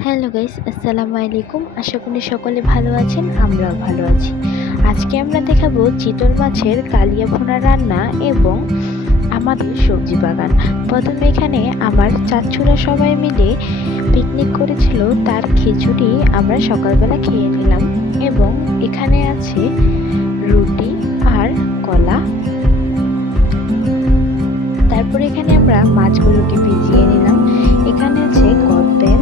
Hello guys, আসসালামু আলাইকুম। আশা করি সকলে ভালো আছেন, আমরাও ভালো আছি। আজকে আমরা দেখাবো চিতল মাছের কালিয়া ভুনা রান্না এবং আমাদের সবজি বাগান। প্রথমে এখানে আমার চাচুরা সবাই মিলে পিকনিক করেছিল, তার খিচুড়ি আমরা সকালবেলা খেয়ে নিলাম এবং এখানে আছে রুটি আর কলা। তারপরে এখানে আমরা মাছগুলোকে ভিজিয়ে নিলাম। এখানে আছে কপেল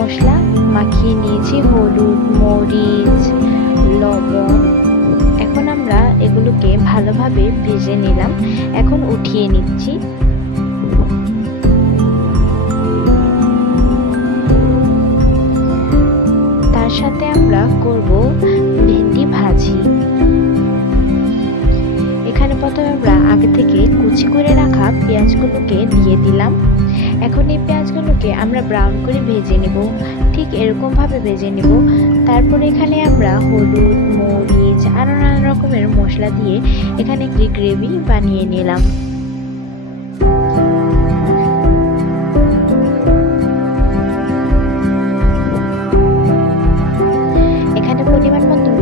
মশলা মাখিয়ে নিয়েছি, হলুদ, মরিচ, লবণ। এখন আমরা এগুলোকে ভালোভাবে ভেজে নিলাম। এখন উঠিয়ে নিচ্ছি। তার সাথে আমরা করব ভেন্ডি ভাজি। এখানে প্রথমে আমরা আগে থেকে কুচি করে রাখা পেঁয়াজগুলোকে দিয়ে দিলাম। এখন এই পেঁয়াজগুলোকে আমরা ব্রাউন করে ভেজে নেব। ঠিক এরকমভাবে ভেজে নেব। তারপরে এখানে আমরা হলুদ, মরিচ আরও নানা রকমের মশলা দিয়ে এখানে একটি গ্রেভি বানিয়ে নিলাম।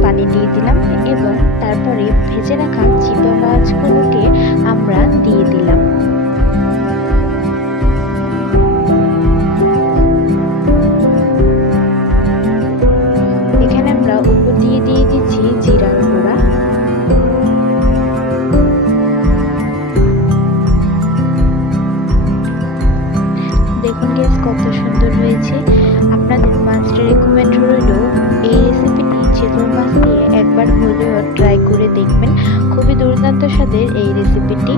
পানি দিয়ে দিলাম এবং তারপরে ভেজে রাখা চিতল মাছগুলোকে আমরা দিয়ে দিলাম। করে দেখবেন। খুবই দুর্দান্ত স্বাদের এই রেসিপিটি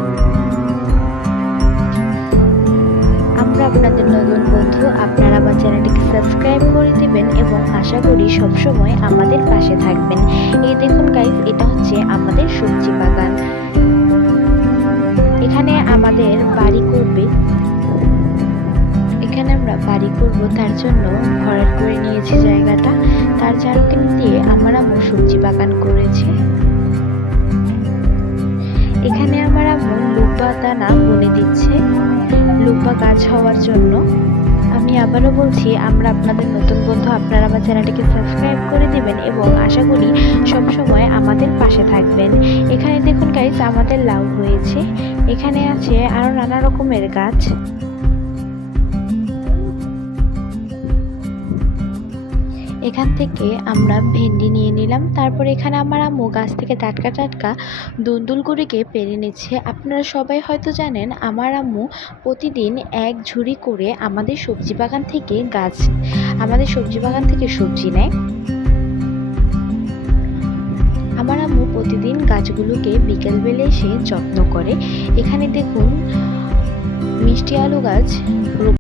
আমরা আপনাদের নতুন বন্ধু, আপনারা আমার চ্যানেলটিকে সাবস্ক্রাইব করে দিবেন এবং আশা করি সবসময় আমাদের পাশে থাকবেন। এই দেখুন গাইস এটা হচ্ছে আমাদের সবজি বাগান। এখানে আমাদের বাড়ি করবে। এখানে আমরা বাড়ি করব, তার জন্য ভরাট করে নিয়েছি জায়গাটা। তার চারকিন দিয়ে আমার সবজি বাগান করেছে। এখানে আমার আম্মু লুপা দানা বলে দিচ্ছে। লুপা গাছ হওয়ার জন্য। আমি আবারও বলছি, আমরা আপনাদের নতুন বন্ধু, আপনারা আমার চ্যানেলটিকে সাবস্ক্রাইব করে দেবেন এবং আশা করি সবসময় আমাদের পাশে থাকবেন। এখানে দেখুন গাইজ আমাদের লাউ হয়েছে। এখানে আছে আরও নানা রকমের গাছ। এখান থেকে আমরা ভেন্ডি নিয়ে নিলাম। তারপর এখানে আমার আম্মু গাছ থেকে টাটকা টাটকা দুন্দুল দুন্দুলগুড়িকে পেরে নিচ্ছে। আপনারা সবাই হয়তো জানেন, আমার আম্মু প্রতিদিন এক ঝুড়ি করে আমাদের সবজি বাগান থেকে গাছ, আমাদের সবজি বাগান থেকে সবজি নেয়। আমার আম্মু প্রতিদিন গাছগুলোকে বিকেলবেলা এসে যত্ন করে। এখানে দেখুন, মিষ্টি আলু গাছ